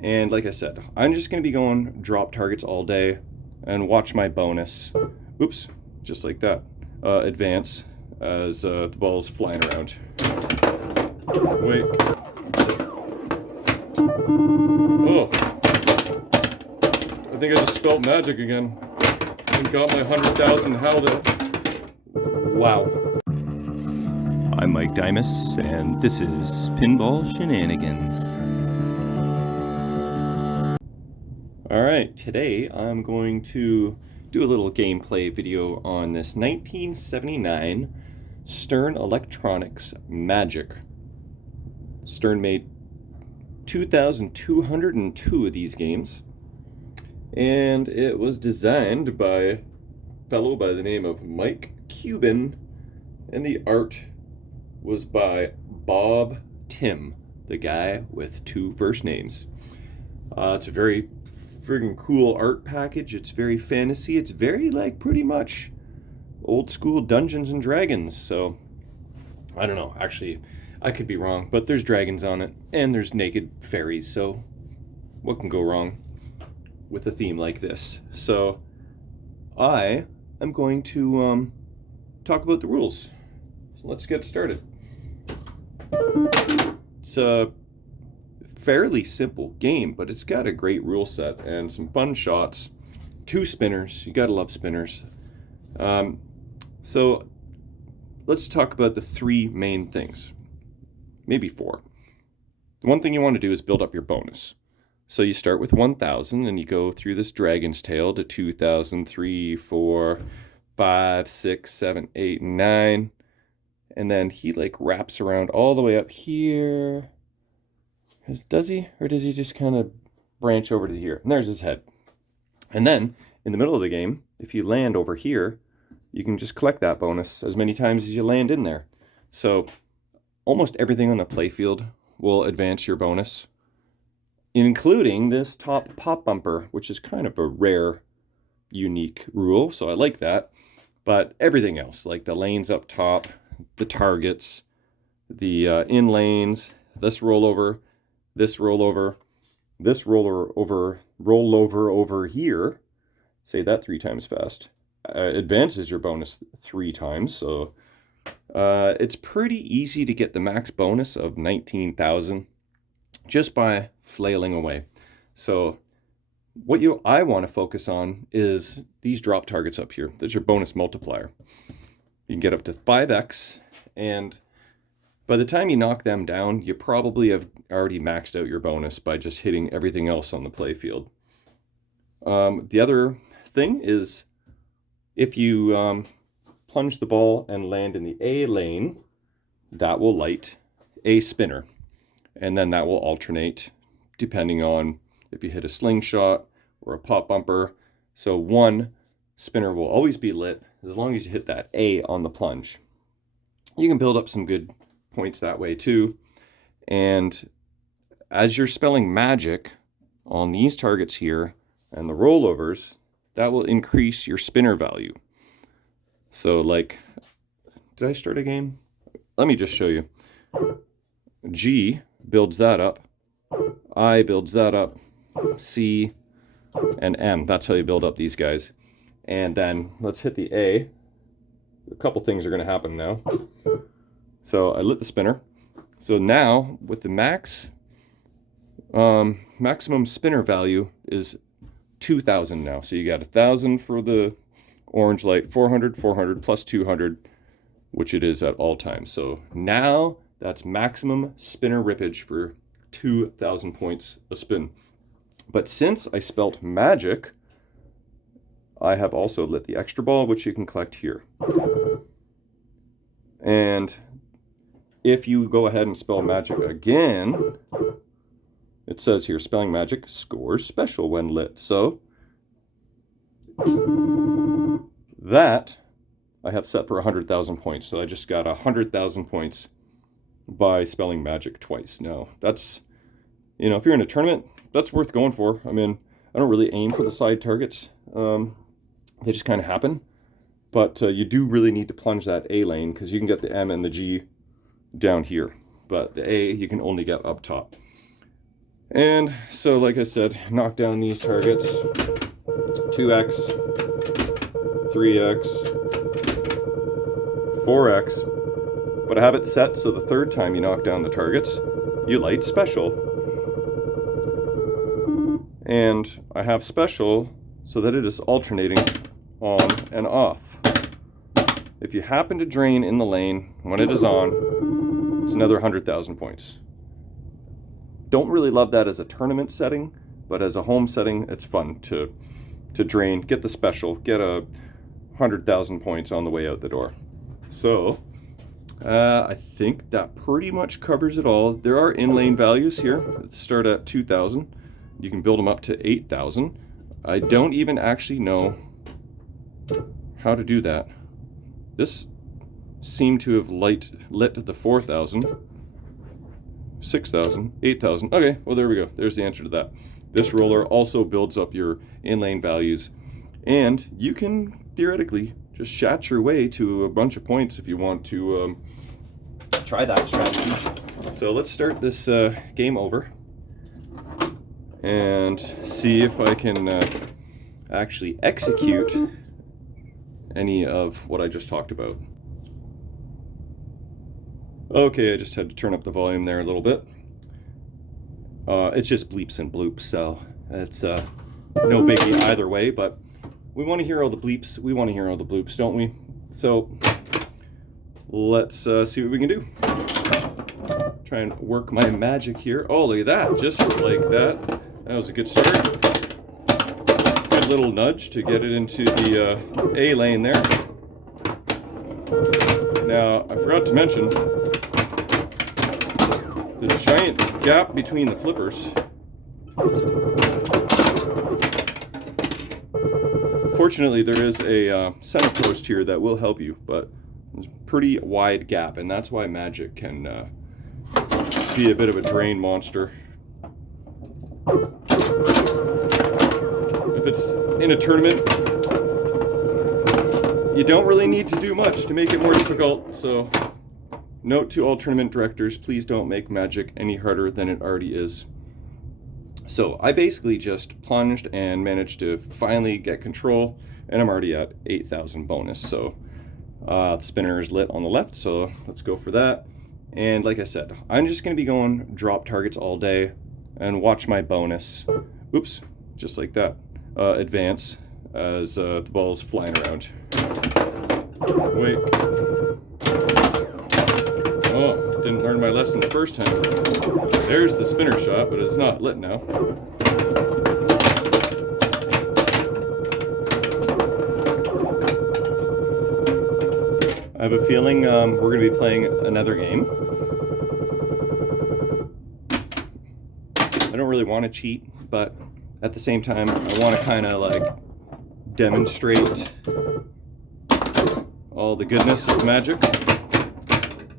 And like I said, I'm just going to be going drop targets all day and watch my bonus. Oops, just like that. Advance as the ball's flying around. Wait. Oh. I think I just spelled magic again. And got my 100,000. How the... Wow. I'm Mike Dimas, and this is Pinball Shenanigans. Alright, today I'm going to do a little gameplay video on this 1979 Stern Electronics Magic. Stern made 2,202 of these games, and it was designed by a fellow by the name of Mike Cuban, and the art was by Bob Tim, the guy with two first names. It's a very friggin' cool art package. It's very fantasy. It's very, like, pretty much old school Dungeons and Dragons. So, I don't know. Actually, I could be wrong, but there's dragons on it, and there's naked fairies. So, what can go wrong with a theme like this? So, I am going to talk about the rules. So let's get started. It's a fairly simple game, but it's got a great rule set and some fun shots. 2 spinners. You gotta love spinners. So let's talk about the 3 main things. Maybe 4. The one thing you want to do is build up your bonus. So you start with 1,000 and you go through this dragon's tail to 2,000, 3, 4, 5, 6, 7, 8, 9. And then he like wraps around all the way up here. Does he? Or does he just kind of branch over to here? And there's his head. And then in the middle of the game, if you land over here, you can just collect that bonus as many times as you land in there. So almost everything on the playfield will advance your bonus, including this top pop bumper, which is kind of a rare, unique rule. So I like that. But everything else, like the lanes up top, the targets, the in lanes, this rollover, this rollover, this rollover over here, say that 3 times fast, advances your bonus 3 times. So it's pretty easy to get the max bonus of 19,000 just by flailing away. So what I want to focus on is these drop targets up here. That's your bonus multiplier. You can get up to 5x, and by the time you knock them down, you probably have already maxed out your bonus by just hitting everything else on the playfield. The other thing is if you plunge the ball and land in the A lane, that will light a spinner. And then that will alternate depending on if you hit a slingshot or a pop bumper. So one spinner will always be lit as long as you hit that A on the plunge. You can build up some good points that way too. And as you're spelling magic on these targets here and the rollovers, that will increase your spinner value. So like, did I start a game? Let me just show you. G builds that up. I builds that up. C and M. That's how you build up these guys. And then let's hit the A. A couple things are going to happen now. So I lit the spinner. So now with the maximum spinner value is 2,000 now. So you got 1,000 for the orange light, 400, 400 plus 200, which it is at all times. So now that's maximum spinner rippage for 2,000 points a spin. But since I spelt magic, I have also lit the extra ball, which you can collect here. And if you go ahead and spell magic again, it says here, spelling magic scores special when lit. So that I have set for 100,000 points. So I just got 100,000 points by spelling magic twice. Now, that's, you know, if you're in a tournament, that's worth going for. I mean, I don't really aim for the side targets. They just kind of happen. But you do really need to plunge that A lane because you can get the M and the G down here. But the A, you can only get up top. And so, like I said, knock down these targets. 2x, 3x, 4x. But I have it set so the third time you knock down the targets, you light special. And I have special so that it is alternating on and off. If you happen to drain in the lane when it is on, it's another 100,000 points. Don't really love that as a tournament setting, but as a home setting, it's fun to drain, get the special, get 100,000 points on the way out the door. So I think that pretty much covers it all. There are in-lane values here that start at 2,000. You can build them up to 8,000. I don't even actually know how to do that. This seemed to have lit the 4,000, 6,000, 8,000. Okay, well there we go. There's the answer to that. This roller also builds up your in-lane values, and you can theoretically just chat your way to a bunch of points if you want to try that strategy. So let's start this game over and see if I can actually execute any of what I just talked about. Okay, I just had to turn up the volume there a little bit. It's just bleeps and bloops, so it's no biggie either way, but we want to hear all the bleeps, we want to hear all the bloops, don't we? So let's see what we can do. Try and work my magic here. Oh, look at that, just like that. That was a good start. Good little nudge to get it into the A lane there. Now, I forgot to mention the giant gap between the flippers. Fortunately, there is a center post here that will help you, but there's a pretty wide gap, and that's why magic can be a bit of a drain monster. If it's in a tournament, you don't really need to do much to make it more difficult, so note to all tournament directors, please don't make magic any harder than it already is. So I basically just plunged and managed to finally get control, and I'm already at 8,000 bonus. So the spinner is lit on the left, so let's go for that. And like I said, I'm just going to be going drop targets all day and watch my bonus. Oops, just like that. Advance as the ball's flying around. Wait. Oh, didn't learn my lesson the first time. There's the spinner shot, but it's not lit now. I have a feeling we're going to be playing another game. I don't really want to cheat, but at the same time, I want to kind of like demonstrate all the goodness of magic.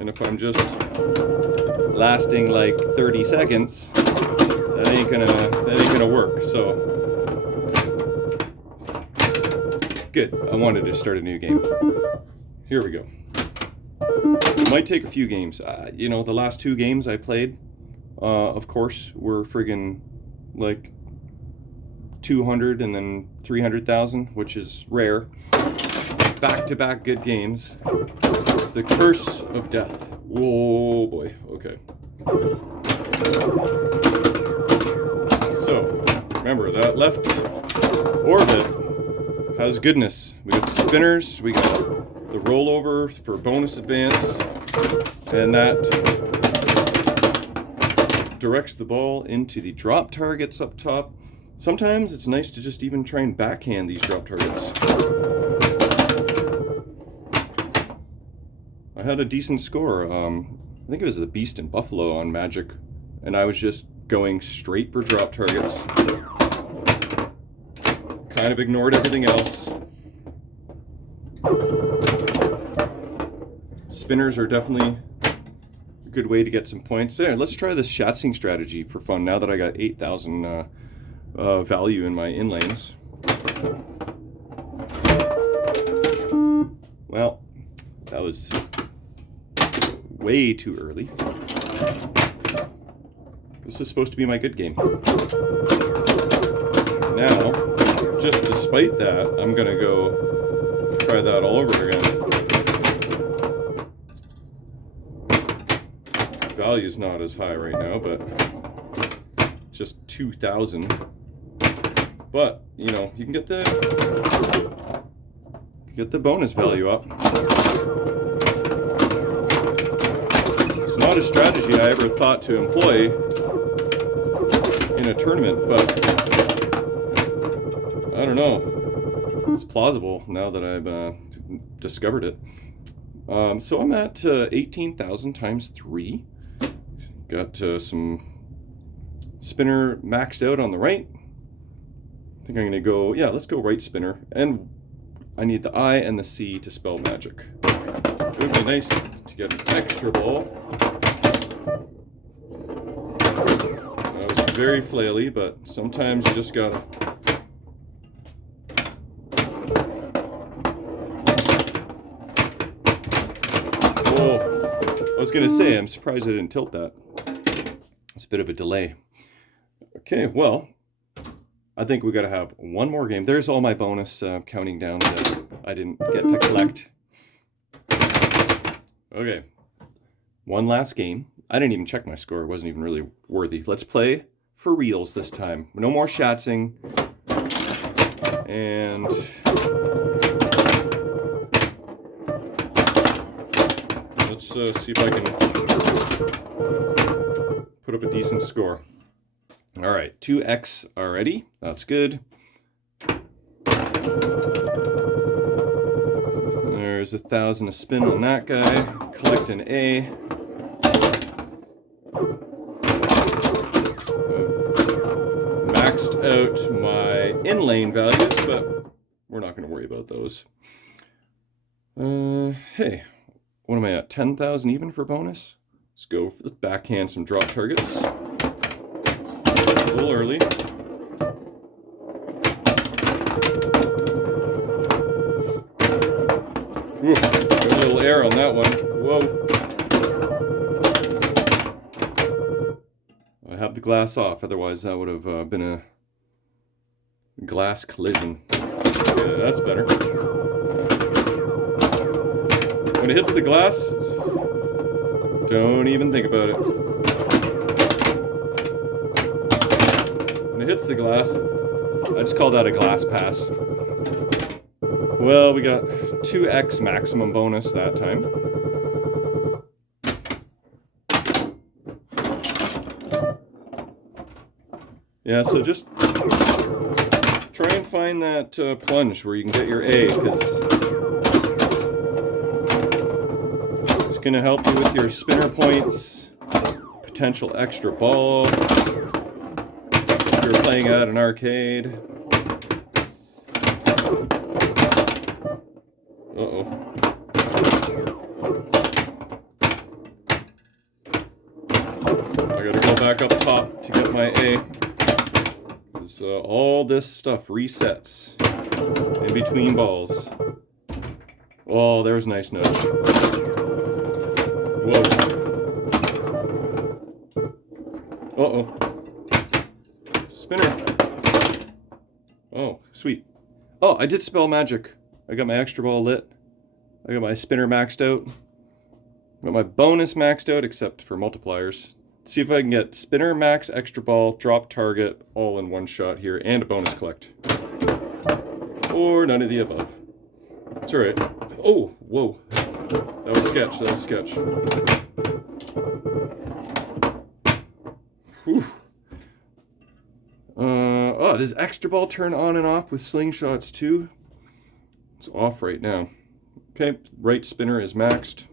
And if I'm just lasting like 30 seconds, that ain't gonna work. So good. I wanted to start a new game. Here we go. It might take a few games. You know, the last 2 games I played, of course, were friggin' like 200 and then 300,000, which is rare. Back-to-back good games. It's the curse of death. Whoa, boy. Okay. So, remember, that left orbit has goodness. We got spinners, we got the rollover for bonus advance, and that directs the ball into the drop targets up top. Sometimes it's nice to just even try and backhand these drop targets. I had a decent score. I think it was the Beast in Buffalo on Magic, and I was just going straight for drop targets. Kind of ignored everything else. Spinners are definitely a good way to get some points. Yeah, let's try this shatzing strategy for fun now that I got 8,000 value in my inlanes. Well, that was way too early. This is supposed to be my good game. Now, just despite that, I'm gonna go try that all over again. Value's not as high right now, but just 2,000. But, you know, you can get the bonus value up. It's not a strategy I ever thought to employ in a tournament, but I don't know. It's plausible now that I've discovered it. So I'm at 18,000 times 3. Got some spinner maxed out on the right. I think I'm going to go, yeah, let's go right spinner. And I need the I and the C to spell magic. It would be nice to get an extra ball. That was very flaily, but sometimes you just gotta. Whoa. I was gonna say, I'm surprised I didn't tilt that. It's a bit of a delay. Okay, well, I think we gotta have one more game. There's all my bonus counting down that I didn't get to collect. Okay, one last game. I didn't even check my score. It wasn't even really worthy. Let's play for reals this time. No more shatzing. And let's see if I can put up a decent score. All right, 2x already. That's good. There's 1,000 a spin on that guy. Collect an A. Maxed out my in-lane values, but we're not going to worry about those. Hey, what am I at? 10,000 even for bonus? Let's go. Let's backhand some drop targets. A little early. Ooh, got a little air on that one. Whoa. I have the glass off, otherwise that would have been a glass collision. Yeah, that's better. When it hits the glass, don't even think about it. When it hits the glass, I just call that a glass pass. Well, we got 2x maximum bonus that time. Yeah, so just try and find that plunge where you can get your A, because it's going to help you with your spinner points, potential extra ball, if you're playing at an arcade. Uh-oh. I gotta go back up top to get my A. Because all this stuff resets in between balls. Oh, there's a nice nudge. Whoa. Uh-oh. Spinner. Oh, sweet. Oh, I did spell magic. I got my extra ball lit. I got my spinner maxed out. I got my bonus maxed out, except for multipliers. Let's see if I can get spinner, max, extra ball, drop target, all in one shot here, and a bonus collect. Or none of the above. It's alright. Oh, whoa. That was sketch, that was sketch. Whew. Oh, does extra ball turn on and off with slingshots too? It's off right now. Okay, right spinner is maxed.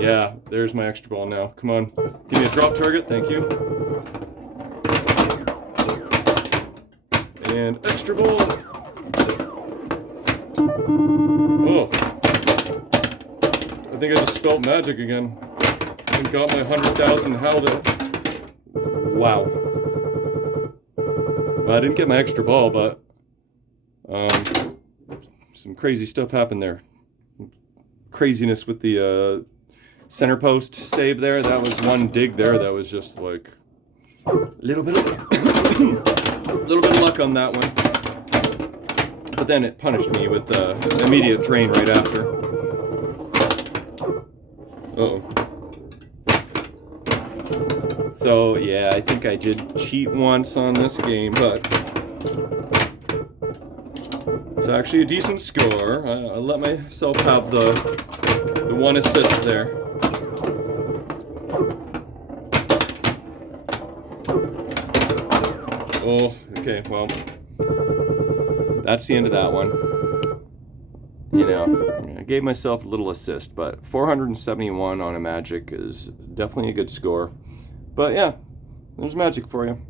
Yeah, there's my extra ball now. Come on, give me a drop target, thank you. And extra ball. Oh, I think I just spelled magic again. And got my 100,000 held it. Wow. Well, I didn't get my extra ball, but some crazy stuff happened there. Craziness with the center post save there. That was one dig there. That was just like a little bit of luck on that one. But then it punished me with the immediate drain right after. Uh-oh. So yeah, I think I did cheat once on this game, but it's actually a decent score. I let myself have the one assist there. Oh, okay, well, that's the end of that one. You know, I gave myself a little assist, but 471 on a Magic is definitely a good score. But yeah, there's Magic for you.